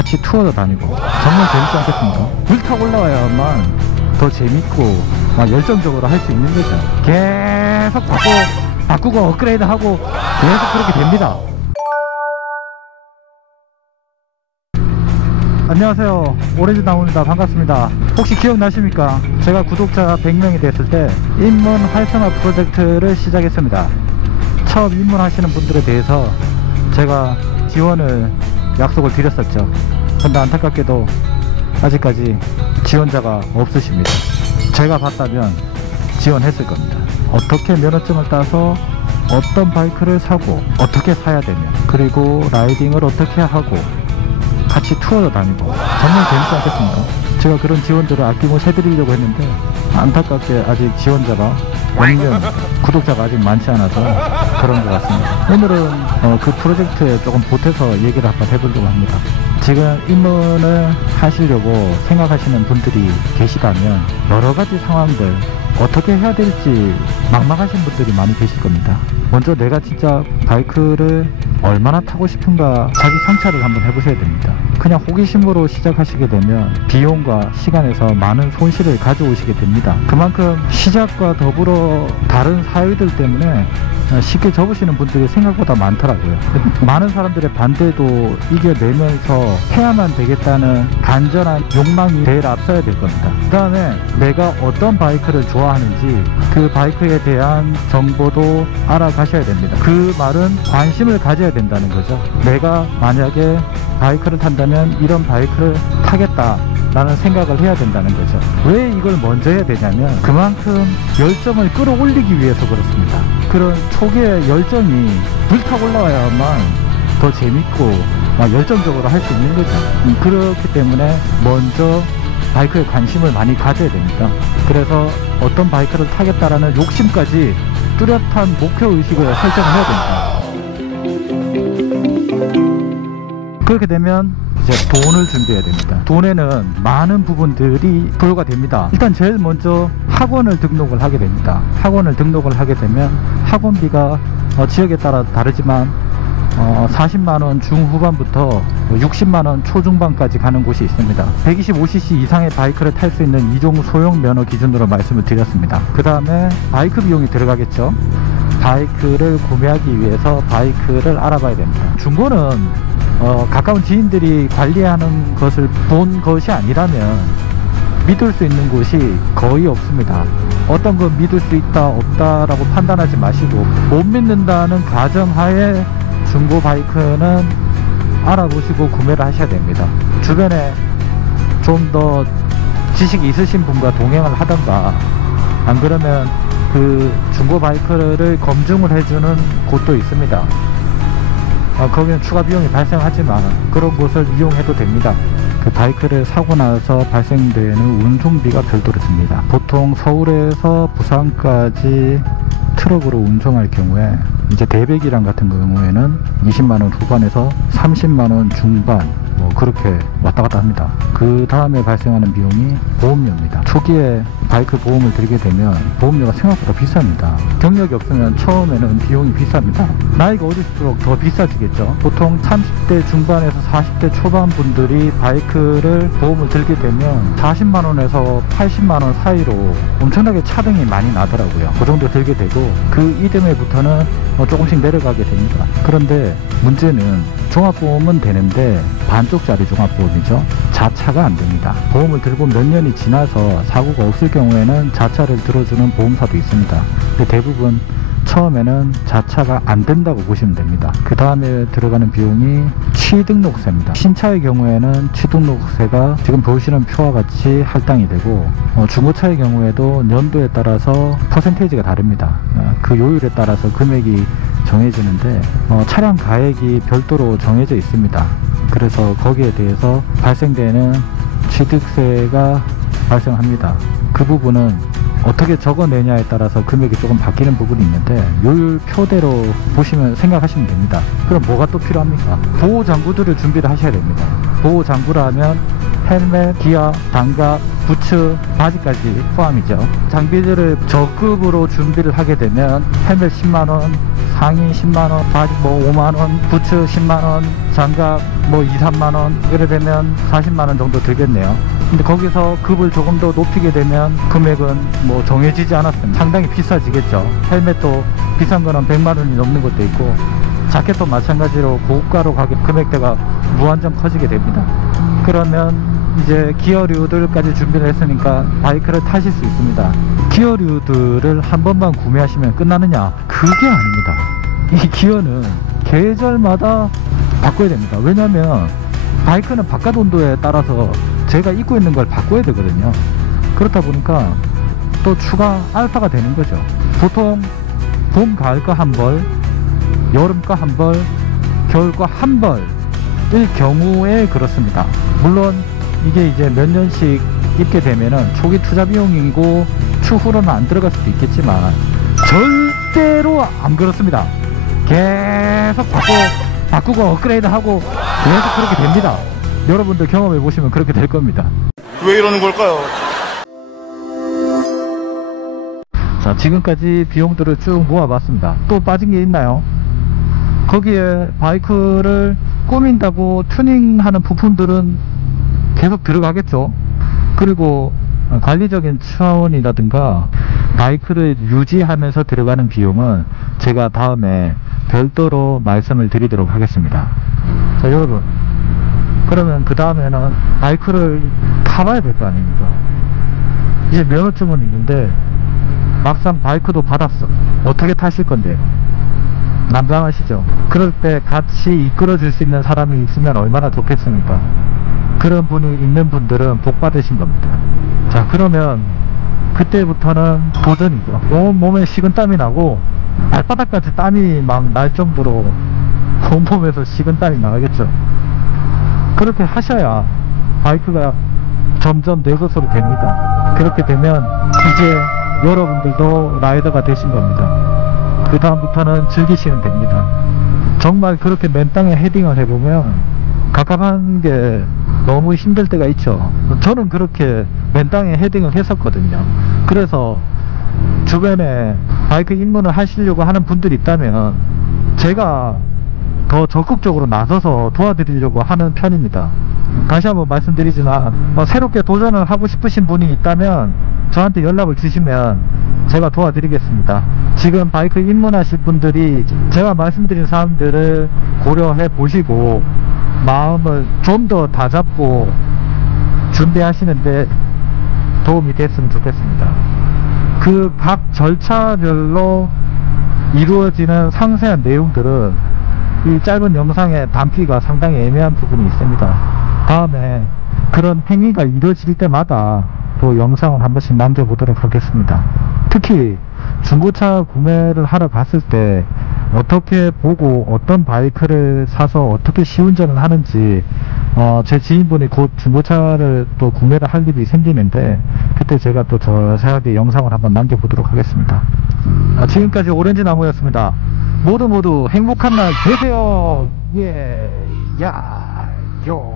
같이 투어도 다니고 정말 재밌지 않겠습니까? 불타고 올라와야만 더 재밌고 막 열정적으로 할 수 있는 거죠. 계속 바꾸고 업그레이드하고 계속 그렇게 됩니다. 안녕하세요, 오렌지 나무입니다. 반갑습니다. 혹시 기억나십니까? 제가 구독자 100명이 됐을 때 입문 활성화 프로젝트를 시작했습니다. 처음 입문하시는 분들에 대해서 제가 지원을 약속을 드렸었죠. 근데 안타깝게도 아직까지 지원자가 없으십니다. 제가 봤다면 지원했을 겁니다. 어떻게 면허증을 따서 어떤 바이크를 사고 어떻게 사야 되며, 그리고 라이딩을 어떻게 하고 같이 투어도 다니고 정말 재밌지 않겠습니까? 제가 그런 지원들을 아낌없이 해드리려고 했는데 안타깝게 아직 지원자가 100명, 구독자가 아직 많지 않아서 그런 것 같습니다. 오늘은 그 프로젝트에 조금 보태서 얘기를 한번 해보려고 합니다. 지금 입문을 하시려고 생각하시는 분들이 계시다면 여러가지 상황들 어떻게 해야 될지 막막하신 분들이 많이 계실 겁니다. 먼저 내가 진짜 바이크를 얼마나 타고 싶은가 자기 성찰을 한번 해보셔야 됩니다. 그냥 호기심으로 시작하시게 되면 비용과 시간에서 많은 손실을 가져오시게 됩니다. 그만큼 시작과 더불어 다른 사유들 때문에 쉽게 접으시는 분들이 생각보다 많더라고요. 많은 사람들의 반대도 이겨내면서 해야만 되겠다는 간절한 욕망이 제일 앞서야 될 겁니다. 그 다음에 내가 어떤 바이크를 좋아하는지 그 바이크에 대한 정보도 알아가셔야 됩니다. 그 말은 관심을 가져야 된다는 거죠. 내가 만약에 바이크를 탄다면 이런 바이크를 타겠다 라는 생각을 해야 된다는 거죠. 왜 이걸 먼저 해야 되냐면 그만큼 열정을 끌어올리기 위해서 그렇습니다. 그런 초기의 열정이 불타고 올라와야만 더 재밌고 막 열정적으로 할 수 있는 거죠. 그렇기 때문에 먼저 바이크에 관심을 많이 가져야 됩니다. 그래서 어떤 바이크를 타겠다라는 욕심까지 뚜렷한 목표의식을 설정을 해야 됩니다. 그렇게 되면 이제 돈을 준비해야 됩니다. 돈에는 많은 부분들이 부여가 됩니다. 일단 제일 먼저 학원을 등록을 하게 됩니다. 학원을 등록을 하게 되면 학원비가 지역에 따라 다르지만 40만원 중후반부터 60만원 초중반까지 가는 곳이 있습니다. 125cc 이상의 바이크를 탈 수 있는 2종 소형 면허 기준으로 말씀을 드렸습니다. 그 다음에 바이크 비용이 들어가겠죠. 바이크를 구매하기 위해서 바이크를 알아봐야 됩니다. 중고는 가까운 지인들이 관리하는 것을 본 것이 아니라면 믿을 수 있는 곳이 거의 없습니다. 어떤 건 믿을 수 있다 없다 라고 판단하지 마시고, 못 믿는다는 가정하에 중고 바이크는 알아보시고 구매를 하셔야 됩니다. 주변에 좀 더 지식이 있으신 분과 동행을 하던가, 안 그러면 그 중고 바이크를 검증을 해주는 곳도 있습니다. 거기는 추가 비용이 발생하지만 그런 곳을 이용해도 됩니다. 그 바이크를 사고 나서 발생되는 운송비가 별도로 듭니다. 보통 서울에서 부산까지 트럭으로 운송할 경우에 이제 대배기량 같은 경우에는 20만원 후반에서 30만원 중반 그렇게 왔다 갔다 합니다. 그 다음에 발생하는 비용이 보험료입니다. 초기에 바이크 보험을 들게 되면 보험료가 생각보다 비쌉니다. 경력이 없으면 처음에는 비용이 비쌉니다. 나이가 어릴수록 더 비싸지겠죠. 보통 30대 중반에서 40대 초반 분들이 바이크를 보험을 들게 되면 40만원에서 80만원 사이로 엄청나게 차등이 많이 나더라고요. 그 정도 들게 되고 그 이듬해부터는 조금씩 내려가게 됩니다. 그런데 문제는 종합보험은 되는데 반쪽짜리 종합보험이죠. 자차가 안 됩니다. 보험을 들고 몇 년이 지나서 사고가 없을 경우에는 자차를 들어주는 보험사도 있습니다. 근데 대부분 처음에는 자차가 안 된다고 보시면 됩니다. 그 다음에 들어가는 비용이 취등록세입니다. 신차의 경우에는 취등록세가 지금 보시는 표와 같이 할당이 되고, 중고차의 경우에도 연도에 따라서 퍼센테이지가 다릅니다. 그 요율에 따라서 금액이 정해지는데 차량 가액이 별도로 정해져 있습니다. 그래서 거기에 대해서 발생되는 취득세가 발생합니다. 그 부분은 어떻게 적어내냐에 따라서 금액이 조금 바뀌는 부분이 있는데 요율표대로 보시면 생각하시면 됩니다. 그럼 뭐가 또 필요합니까? 보호장구들을 준비를 하셔야 됩니다. 보호장구라 하면 헬멧, 기어, 장갑, 부츠, 바지까지 포함이죠. 장비들을 저급으로 준비를 하게 되면 헬멧 10만원, 상의 10만원, 바지 5만원, 부츠 10만원, 장갑 뭐 2, 3만원 이래 되면 40만원 정도 들겠네요. 근데 거기서 급을 조금 더 높이게 되면 금액은 뭐 정해지지 않았습니다. 상당히 비싸지겠죠. 헬멧도 비싼 거는 100만원이 넘는 것도 있고, 자켓도 마찬가지로 고가로 가격 금액대가 무한정 커지게 됩니다. 그러면 이제 기어류들까지 준비를 했으니까 바이크를 타실 수 있습니다. 기어류들을 한 번만 구매하시면 끝나느냐? 그게 아닙니다. 이 기어는 계절마다 바꿔야 됩니다. 왜냐면 바이크는 바깥 온도에 따라서 제가 입고 있는 걸 바꿔야 되거든요. 그렇다 보니까 또 추가 알파가 되는 거죠. 보통 봄, 가을 거 한 벌, 여름 거 한 벌, 겨울 거 한 벌일 경우에 그렇습니다. 물론 이게 이제 몇 년씩 입게 되면은 초기 투자 비용이고 추후로는 안 들어갈 수도 있겠지만 절대로 안 그렇습니다. 계속 바꾸고 업그레이드하고 계속 그렇게 됩니다. 여러분들 경험해 보시면 그렇게 될 겁니다. 왜 이러는 걸까요? 자, 지금까지 비용들을 쭉 모아봤습니다. 또 빠진 게 있나요? 거기에 바이크를 꾸민다고 튜닝하는 부품들은 계속 들어가겠죠. 그리고 관리적인 차원이라든가 바이크를 유지하면서 들어가는 비용은 제가 다음에 별도로 말씀을 드리도록 하겠습니다. 자, 여러분, 그러면 그 다음에는 바이크를 타봐야 될 거 아닙니까? 이제 면허증은 있는데 막상 바이크도 받았어. 어떻게 타실 건데요? 난감하시죠? 그럴 때 같이 이끌어 줄 수 있는 사람이 있으면 얼마나 좋겠습니까? 그런 분이 있는 분들은 복 받으신 겁니다. 자, 그러면 그때부터는 도전이죠. 온몸에 식은땀이 나고 발바닥까지 땀이 막 날 정도로 온몸에서 식은땀이 나겠죠. 그렇게 하셔야 바이크가 점점 내 것으로 됩니다. 그렇게 되면 이제 여러분들도 라이더가 되신 겁니다. 그 다음부터는 즐기시면 됩니다. 정말 그렇게 맨 땅에 헤딩을 해보면 갑갑한 게 너무 힘들 때가 있죠. 저는 그렇게 맨 땅에 헤딩을 했었거든요. 그래서 주변에 바이크 입문을 하시려고 하는 분들이 있다면 제가 더 적극적으로 나서서 도와드리려고 하는 편입니다. 다시 한번 말씀드리지만 새롭게 도전을 하고 싶으신 분이 있다면 저한테 연락을 주시면 제가 도와드리겠습니다. 지금 바이크 입문하실 분들이 제가 말씀드린 사람들을 고려해 보시고 마음을 좀 더 다잡고 준비하시는데 도움이 됐으면 좋겠습니다. 그 각 절차별로 이루어지는 상세한 내용들은 이 짧은 영상에 담기가 상당히 애매한 부분이 있습니다. 다음에 그런 행위가 이루어질 때마다 또 영상을 한 번씩 남겨보도록 하겠습니다. 특히 중고차 구매를 하러 갔을 때 어떻게 보고 어떤 바이크를 사서 어떻게 시운전을 하는지 제 지인분이 곧 중고차를 또 구매를 할 일이 생기는데 그때 제가 또 자세하게 영상을 한번 남겨보도록 하겠습니다. 지금까지 오렌지 나무였습니다. 모두 행복한 날 되세요. 예, 야, 요.